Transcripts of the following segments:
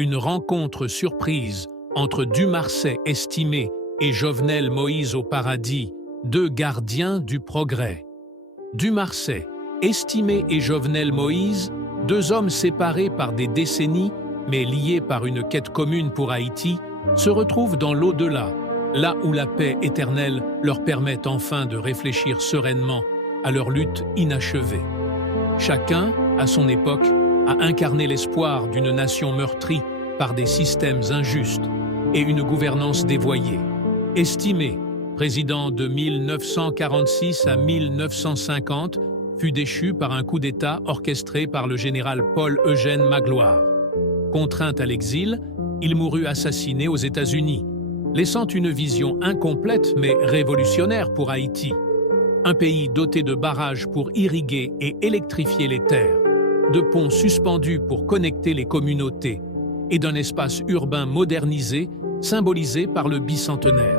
une rencontre surprise entre Dumarsais estimé et Jovenel Moïse au paradis, deux gardiens du progrès. Dumarsais, estimé et Jovenel Moïse, deux hommes séparés par des décennies, mais liés par une quête commune pour Haïti, se retrouvent dans l'au-delà, là où la paix éternelle leur permet enfin de réfléchir sereinement à leur lutte inachevée. Chacun, à son époque, a incarné l'espoir d'une nation meurtrie par des systèmes injustes et une gouvernance dévoyée. Estimé, président de 1946 à 1950, fut déchu par un coup d'État orchestré par le général Paul-Eugène Magloire. Contraint à l'exil, il mourut assassiné aux États-Unis, laissant une vision incomplète mais révolutionnaire pour Haïti. Un pays doté de barrages pour irriguer et électrifier les terres, de ponts suspendus pour connecter les communautés et d'un espace urbain modernisé symbolisé par le bicentenaire.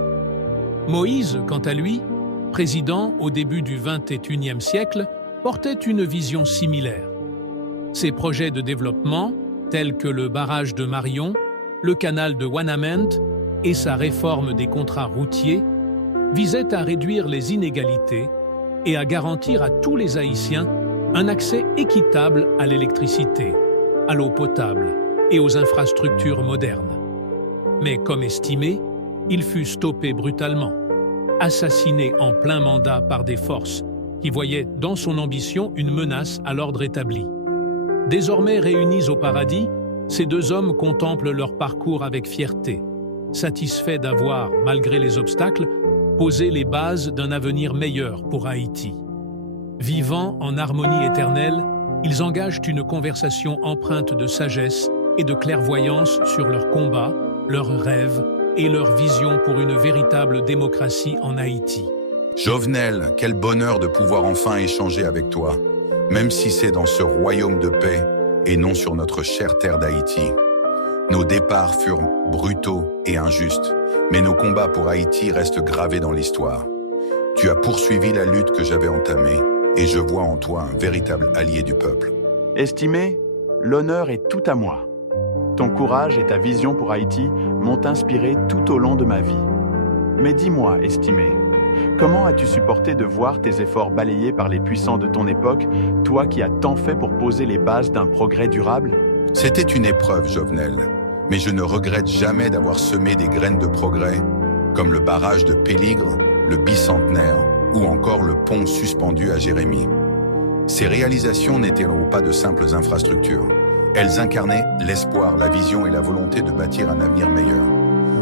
Moïse, quant à lui, président au début du XXIe siècle, portait une vision similaire. Ses projets de développement, tels que le barrage de Marion, le canal de Wanamint et sa réforme des contrats routiers, visaient à réduire les inégalités et à garantir à tous les Haïtiens un accès équitable à l'électricité, à l'eau potable et aux infrastructures modernes. Mais comme estimé, il fut stoppé brutalement, assassiné en plein mandat par des forces qui voyaient dans son ambition une menace à l'ordre établi. Désormais réunis au paradis, ces deux hommes contemplent leur parcours avec fierté, satisfaits d'avoir, malgré les obstacles, posé les bases d'un avenir meilleur pour Haïti. Vivant en harmonie éternelle, ils engagent une conversation empreinte de sagesse et de clairvoyance sur leurs combats, leurs rêves et leur vision pour une véritable démocratie en Haïti. Jovenel, quel bonheur de pouvoir enfin échanger avec toi, même si c'est dans ce royaume de paix et non sur notre chère terre d'Haïti. Nos départs furent brutaux et injustes, mais nos combats pour Haïti restent gravés dans l'histoire. Tu as poursuivi la lutte que j'avais entamée, et je vois en toi un véritable allié du peuple. Estimé, l'honneur est tout à moi. Ton courage et ta vision pour Haïti m'ont inspiré tout au long de ma vie. Mais dis-moi, estimé, comment as-tu supporté de voir tes efforts balayés par les puissants de ton époque, toi qui as tant fait pour poser les bases d'un progrès durable? C'était une épreuve, Jovenel, mais je ne regrette jamais d'avoir semé des graines de progrès, comme le barrage de Péligre, le bicentenaire ou encore le pont suspendu à Jérémie. Ces réalisations n'étaient pas de simples infrastructures. Elles incarnaient l'espoir, la vision et la volonté de bâtir un avenir meilleur.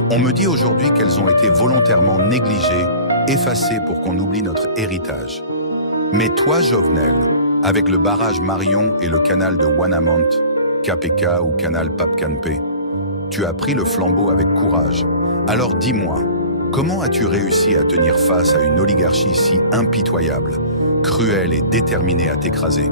On me dit aujourd'hui qu'elles ont été volontairement négligées, effacées pour qu'on oublie notre héritage. Mais toi, Jovenel, avec le barrage Marion et le canal de Wanamont, KPK ou canal Pape-Canpé, tu as pris le flambeau avec courage. Alors dis-moi, comment as-tu réussi à tenir face à une oligarchie si impitoyable, cruelle et déterminée à t'écraser?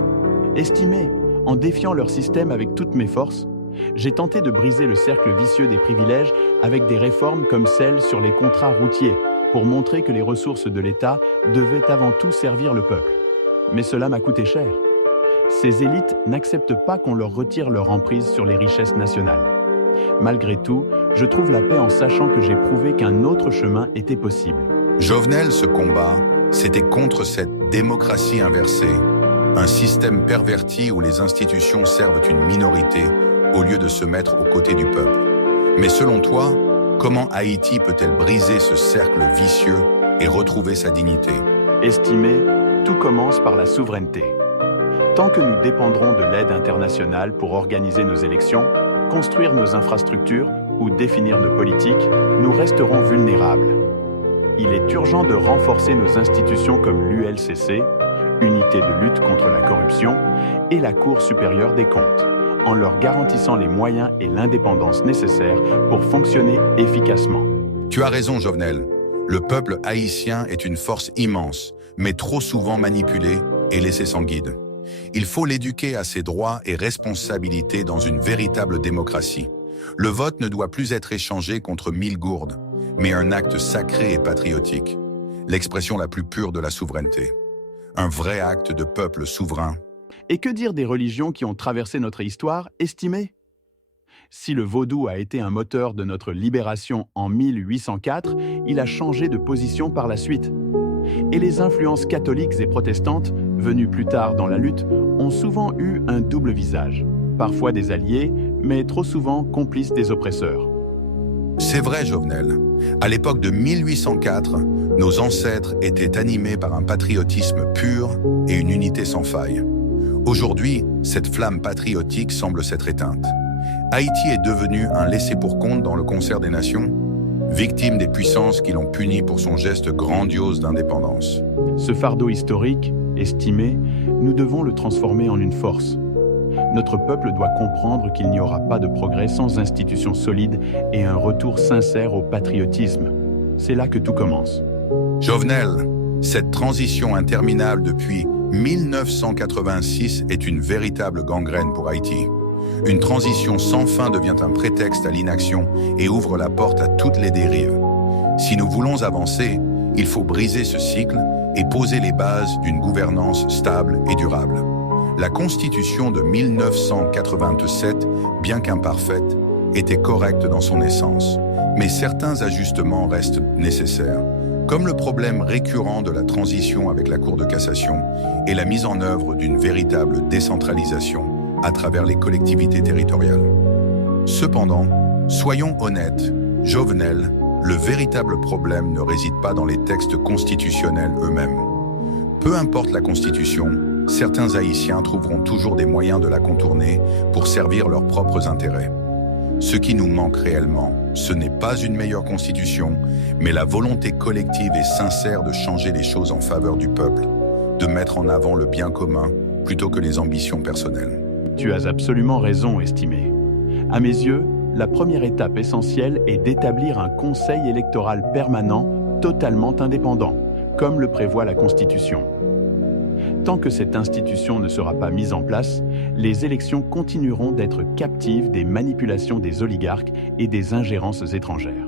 Estimé, en défiant leur système avec toutes mes forces, j'ai tenté de briser le cercle vicieux des privilèges avec des réformes comme celle sur les contrats routiers, pour montrer que les ressources de l'État devaient avant tout servir le peuple. Mais cela m'a coûté cher. Ces élites n'acceptent pas qu'on leur retire leur emprise sur les richesses nationales. Malgré tout, je trouve la paix en sachant que j'ai prouvé qu'un autre chemin était possible. Jovenel, ce combat, c'était contre cette démocratie inversée, un système perverti où les institutions servent une minorité au lieu de se mettre aux côtés du peuple. Mais selon toi, comment Haïti peut-elle briser ce cercle vicieux et retrouver sa dignité? Estimé, tout commence par la souveraineté. Tant que nous dépendrons de l'aide internationale pour organiser nos élections, construire nos infrastructures ou définir nos politiques, nous resterons vulnérables. Il est urgent de renforcer nos institutions comme l'ULCC, Unité de lutte contre la corruption, et la Cour supérieure des comptes, en leur garantissant les moyens et l'indépendance nécessaires pour fonctionner efficacement. Tu as raison, Jovenel. Le peuple haïtien est une force immense, mais trop souvent manipulée et laissée sans guide. Il faut l'éduquer à ses droits et responsabilités dans une véritable démocratie. Le vote ne doit plus être échangé contre 1000 gourdes, mais un acte sacré et patriotique, l'expression la plus pure de la souveraineté. Un vrai acte de peuple souverain. Et que dire des religions qui ont traversé notre histoire, estimé? Si le vaudou a été un moteur de notre libération en 1804, il a changé de position par la suite. Et les influences catholiques et protestantes, venues plus tard dans la lutte, ont souvent eu un double visage. Parfois des alliés, mais trop souvent complices des oppresseurs. C'est vrai, Jovenel. À l'époque de 1804, nos ancêtres étaient animés par un patriotisme pur et une unité sans faille. Aujourd'hui, cette flamme patriotique semble s'être éteinte. Haïti est devenu un laissé-pour-compte dans le concert des nations, victime des puissances qui l'ont puni pour son geste grandiose d'indépendance. Ce fardeau historique, estimé, nous devons le transformer en une force. Notre peuple doit comprendre qu'il n'y aura pas de progrès sans institutions solides et un retour sincère au patriotisme. C'est là que tout commence. Jovenel, cette transition interminable depuis 1986 est une véritable gangrène pour Haïti. Une transition sans fin devient un prétexte à l'inaction et ouvre la porte à toutes les dérives. Si nous voulons avancer, il faut briser ce cycle et poser les bases d'une gouvernance stable et durable. La Constitution de 1987, bien qu'imparfaite, était correcte dans son essence, mais certains ajustements restent nécessaires, comme le problème récurrent de la transition avec la Cour de cassation et la mise en œuvre d'une véritable décentralisation à travers les collectivités territoriales. Cependant, soyons honnêtes, Jovenel, le véritable problème ne réside pas dans les textes constitutionnels eux-mêmes. Peu importe la Constitution, certains Haïtiens trouveront toujours des moyens de la contourner pour servir leurs propres intérêts. Ce qui nous manque réellement, ce n'est pas une meilleure Constitution, mais la volonté collective et sincère de changer les choses en faveur du peuple, de mettre en avant le bien commun plutôt que les ambitions personnelles. Tu as absolument raison, estimé. À mes yeux, la première étape essentielle est d'établir un conseil électoral permanent totalement indépendant, comme le prévoit la Constitution. Tant que cette institution ne sera pas mise en place, les élections continueront d'être captives des manipulations des oligarques et des ingérences étrangères.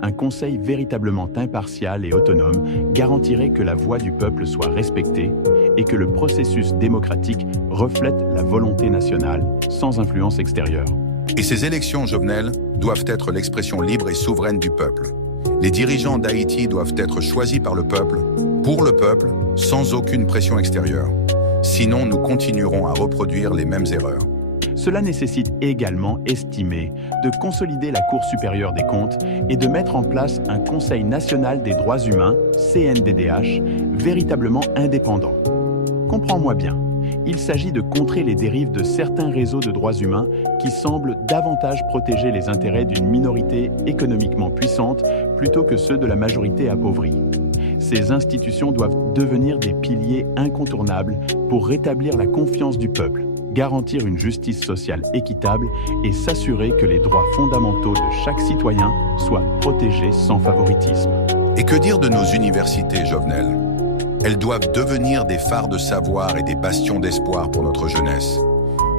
Un conseil véritablement impartial et autonome garantirait que la voix du peuple soit respectée et que le processus démocratique reflète la volonté nationale sans influence extérieure. Et ces élections, Jovenel, doivent être l'expression libre et souveraine du peuple. Les dirigeants d'Haïti doivent être choisis par le peuple, pour le peuple, sans aucune pression extérieure. Sinon, nous continuerons à reproduire les mêmes erreurs. Cela nécessite également, estimé, de consolider la Cour supérieure des comptes et de mettre en place un Conseil national des droits humains, CNDDH, véritablement indépendant. Comprends-moi bien, il s'agit de contrer les dérives de certains réseaux de droits humains qui semblent davantage protéger les intérêts d'une minorité économiquement puissante plutôt que ceux de la majorité appauvrie. Ces institutions doivent devenir des piliers incontournables pour rétablir la confiance du peuple, garantir une justice sociale équitable et s'assurer que les droits fondamentaux de chaque citoyen soient protégés sans favoritisme. Et que dire de nos universités, Jovenel ? Elles doivent devenir des phares de savoir et des bastions d'espoir pour notre jeunesse.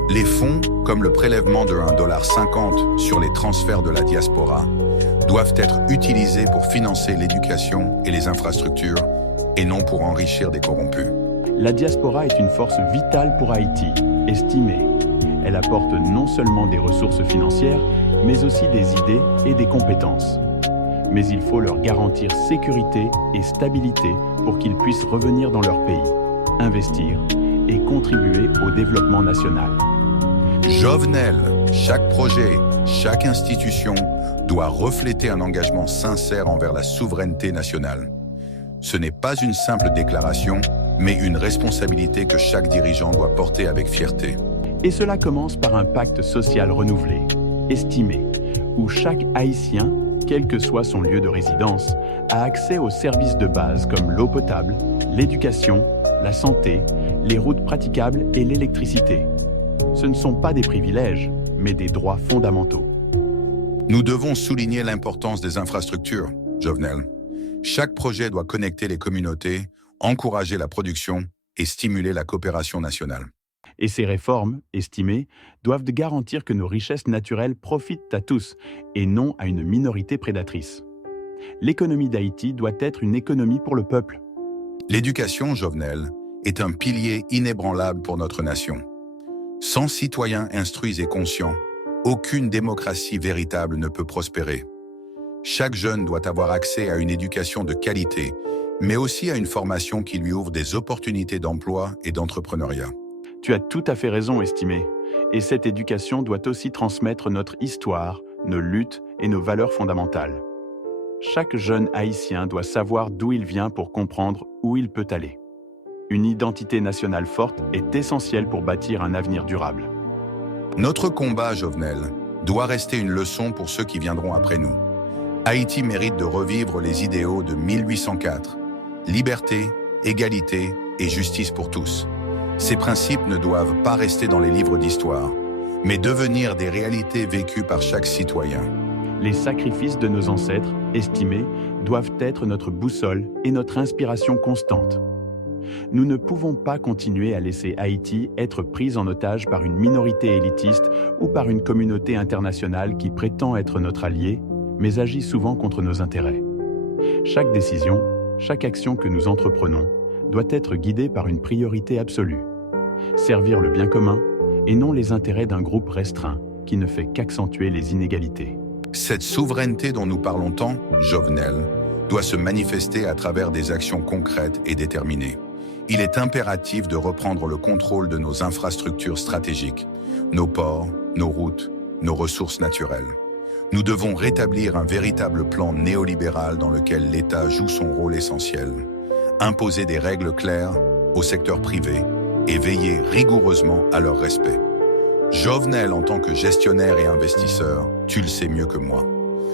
Les fonds, comme le prélèvement de $1,50 sur les transferts de la diaspora, doivent être utilisés pour financer l'éducation et les infrastructures, et non pour enrichir des corrompus. La diaspora est une force vitale pour Haïti, estimée. Elle apporte non seulement des ressources financières, mais aussi des idées et des compétences. Mais il faut leur garantir sécurité et stabilité pour qu'ils puissent revenir dans leur pays, investir et contribuer au développement national. Jovenel, chaque projet, chaque institution doit refléter un engagement sincère envers la souveraineté nationale. Ce n'est pas une simple déclaration, mais une responsabilité que chaque dirigeant doit porter avec fierté. Et cela commence par un pacte social renouvelé, estimé, où chaque Haïtien, quel que soit son lieu de résidence, a accès aux services de base comme l'eau potable, l'éducation, la santé, les routes praticables et l'électricité. Ce ne sont pas des privilèges, mais des droits fondamentaux. Nous devons souligner l'importance des infrastructures, Jovenel. Chaque projet doit connecter les communautés, encourager la production et stimuler la coopération nationale. Et ces réformes, estimées, doivent garantir que nos richesses naturelles profitent à tous et non à une minorité prédatrice. L'économie d'Haïti doit être une économie pour le peuple. L'éducation, Jovenel, est un pilier inébranlable pour notre nation. Sans citoyens instruits et conscients, aucune démocratie véritable ne peut prospérer. Chaque jeune doit avoir accès à une éducation de qualité, mais aussi à une formation qui lui ouvre des opportunités d'emploi et d'entrepreneuriat. Tu as tout à fait raison, estimé. Et cette éducation doit aussi transmettre notre histoire, nos luttes et nos valeurs fondamentales. Chaque jeune haïtien doit savoir d'où il vient pour comprendre où il peut aller. Une identité nationale forte est essentielle pour bâtir un avenir durable. Notre combat, Jovenel, doit rester une leçon pour ceux qui viendront après nous. Haïti mérite de revivre les idéaux de 1804. Liberté, égalité et justice pour tous. Ces principes ne doivent pas rester dans les livres d'histoire, mais devenir des réalités vécues par chaque citoyen. Les sacrifices de nos ancêtres, estimés, doivent être notre boussole et notre inspiration constante. Nous ne pouvons pas continuer à laisser Haïti être prise en otage par une minorité élitiste ou par une communauté internationale qui prétend être notre allié, mais agit souvent contre nos intérêts. Chaque décision, chaque action que nous entreprenons doit être guidée par une priorité absolue. Servir le bien commun et non les intérêts d'un groupe restreint qui ne fait qu'accentuer les inégalités. Cette souveraineté dont nous parlons tant, Jovenel, doit se manifester à travers des actions concrètes et déterminées. Il est impératif de reprendre le contrôle de nos infrastructures stratégiques, nos ports, nos routes, nos ressources naturelles. Nous devons rétablir un véritable plan néolibéral dans lequel l'État joue son rôle essentiel, imposer des règles claires au secteur privé et veiller rigoureusement à leur respect. Jovenel, en tant que gestionnaire et investisseur, tu le sais mieux que moi.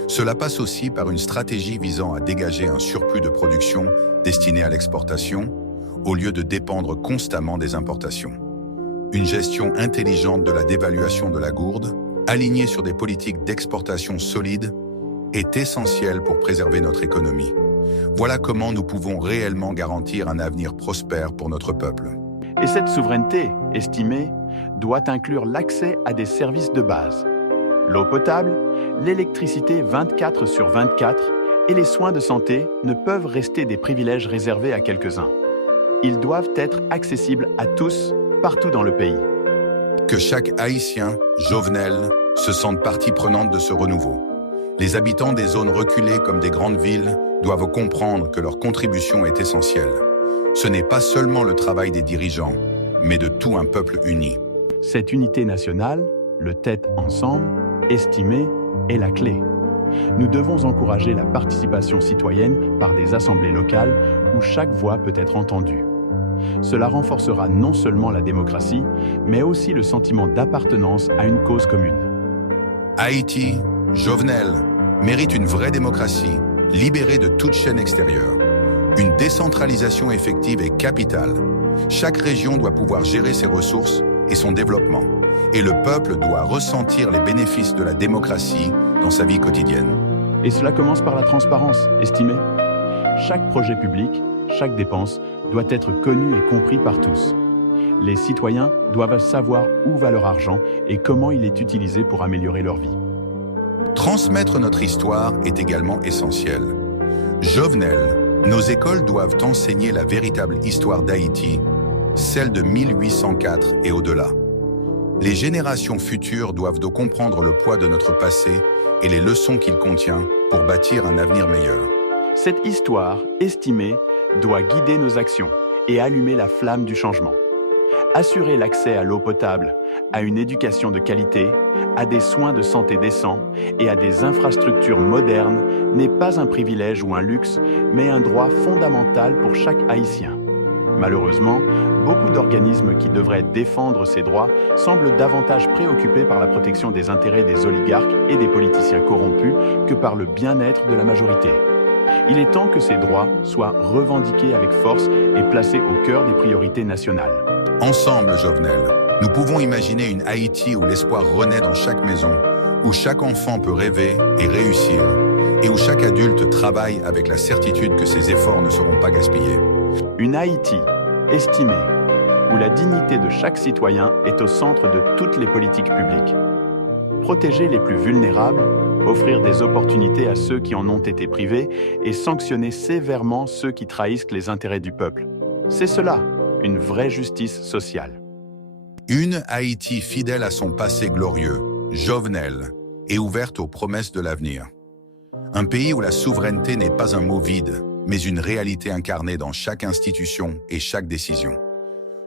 Cela passe aussi par une stratégie visant à dégager un surplus de production destiné à l'exportation, au lieu de dépendre constamment des importations. Une gestion intelligente de la dévaluation de la gourde, alignée sur des politiques d'exportation solides, est essentielle pour préserver notre économie. Voilà comment nous pouvons réellement garantir un avenir prospère pour notre peuple. Et cette souveraineté, estimée, doit inclure l'accès à des services de base. L'eau potable, l'électricité 24/24 et les soins de santé ne peuvent rester des privilèges réservés à quelques-uns. Ils doivent être accessibles à tous, partout dans le pays. Que chaque Haïtien, Jovenel, se sente partie prenante de ce renouveau. Les habitants des zones reculées comme des grandes villes doivent comprendre que leur contribution est essentielle. Ce n'est pas seulement le travail des dirigeants, mais de tout un peuple uni. Cette unité nationale, le tête ensemble, estimé, est la clé. Nous devons encourager la participation citoyenne par des assemblées locales où chaque voix peut être entendue. Cela renforcera non seulement la démocratie, mais aussi le sentiment d'appartenance à une cause commune. Haïti, Jovenel, mérite une vraie démocratie, libérée de toute chaîne extérieure. Une décentralisation effective est capitale. Chaque région doit pouvoir gérer ses ressources et son développement. Et le peuple doit ressentir les bénéfices de la démocratie dans sa vie quotidienne. Et cela commence par la transparence, estimé. Chaque projet public, chaque dépense doit être connu et compris par tous. Les citoyens doivent savoir où va leur argent et comment il est utilisé pour améliorer leur vie. Transmettre notre histoire est également essentiel. Jovenel, nos écoles doivent enseigner la véritable histoire d'Haïti, celle de 1804 et au-delà. Les générations futures doivent donc comprendre le poids de notre passé et les leçons qu'il contient pour bâtir un avenir meilleur. Cette histoire, estimée, doit guider nos actions et allumer la flamme du changement. Assurer l'accès à l'eau potable, à une éducation de qualité, à des soins de santé décents et à des infrastructures modernes n'est pas un privilège ou un luxe, mais un droit fondamental pour chaque Haïtien. Malheureusement, beaucoup d'organismes qui devraient défendre ces droits semblent davantage préoccupés par la protection des intérêts des oligarques et des politiciens corrompus que par le bien-être de la majorité. Il est temps que ces droits soient revendiqués avec force et placés au cœur des priorités nationales. Ensemble, Jovenel, nous pouvons imaginer une Haïti où l'espoir renaît dans chaque maison, où chaque enfant peut rêver et réussir, et où chaque adulte travaille avec la certitude que ses efforts ne seront pas gaspillés. Une Haïti estimée, où la dignité de chaque citoyen est au centre de toutes les politiques publiques. Protéger les plus vulnérables, offrir des opportunités à ceux qui en ont été privés et sanctionner sévèrement ceux qui trahissent les intérêts du peuple. C'est cela, une vraie justice sociale. Une Haïti fidèle à son passé glorieux, Jovenel et ouverte aux promesses de l'avenir. Un pays où la souveraineté n'est pas un mot vide, mais une réalité incarnée dans chaque institution et chaque décision.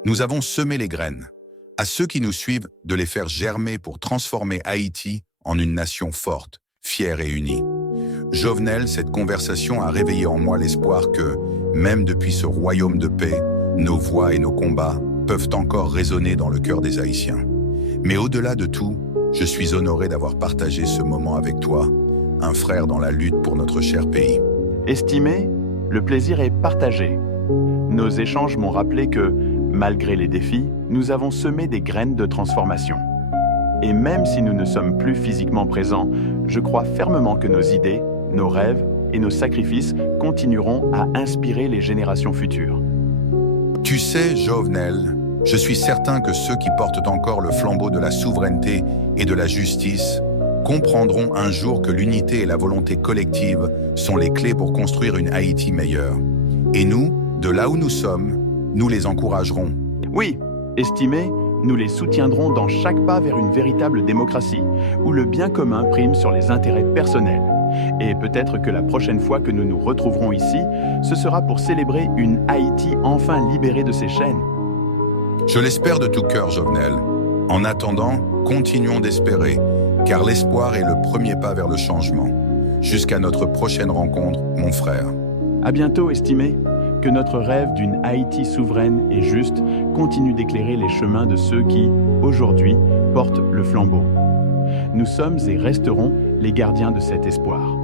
Nous avons semé les graines, à ceux qui nous suivent de les faire germer pour transformer Haïti en une nation forte, fière et unie. Jovenel, cette conversation a réveillé en moi l'espoir que, même depuis ce royaume de paix, nos voix et nos combats peuvent encore résonner dans le cœur des Haïtiens. Mais au-delà de tout, je suis honoré d'avoir partagé ce moment avec toi, un frère dans la lutte pour notre cher pays. Estimé, le plaisir est partagé. Nos échanges m'ont rappelé que, malgré les défis, nous avons semé des graines de transformation. Et même si nous ne sommes plus physiquement présents, je crois fermement que nos idées, nos rêves et nos sacrifices continueront à inspirer les générations futures. Tu sais, Jovenel, je suis certain que ceux qui portent encore le flambeau de la souveraineté et de la justice comprendront un jour que l'unité et la volonté collective sont les clés pour construire une Haïti meilleure. Et nous, de là où nous sommes, nous les encouragerons. Oui, estimés, nous les soutiendrons dans chaque pas vers une véritable démocratie, où le bien commun prime sur les intérêts personnels. Et peut-être que la prochaine fois que nous nous retrouverons ici, ce sera pour célébrer une Haïti enfin libérée de ses chaînes. Je l'espère de tout cœur, Jovenel. En attendant, continuons d'espérer, car l'espoir est le premier pas vers le changement. Jusqu'à notre prochaine rencontre, mon frère. À bientôt, estimés. Que notre rêve d'une Haïti souveraine et juste continue d'éclairer les chemins de ceux qui, aujourd'hui, portent le flambeau. Nous sommes et resterons les gardiens de cet espoir.